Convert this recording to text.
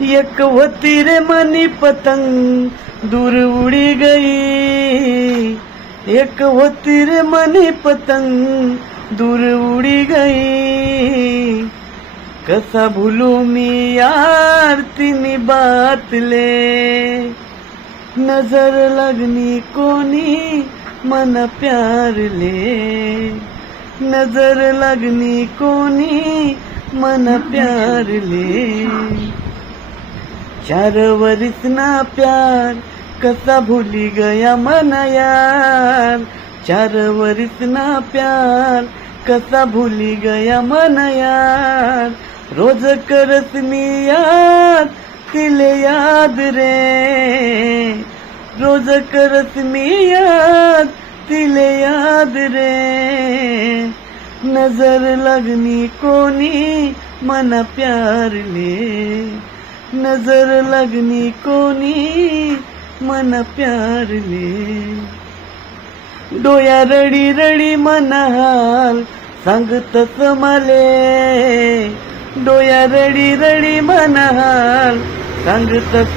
एक होती रे मनी पतंग दूर उड़ी गई, एक होती रे मनी पतंग दूर उड़ी गई। कसा भूलू मी यार तिनी बात ले, नजर लगनी कोनी मन प्यार ले, नजर लगनी कोनी मन प्यार ले। 4 वरिस ना प्यार कसा भूली गया मन यार, 4 वरिस ना प्यार कसा भूली गया मन यार। रोज करत मी याद तिले याद रे, रोज करत मी याद तिले याद रे। नजर लगनी कोनी मन प्यार ले, नजर लगनी कोनी मन प्यार ले। डोया रडी रडी मन हाल सांगतस मले, डोया रडी रडी मन हाल सांगतस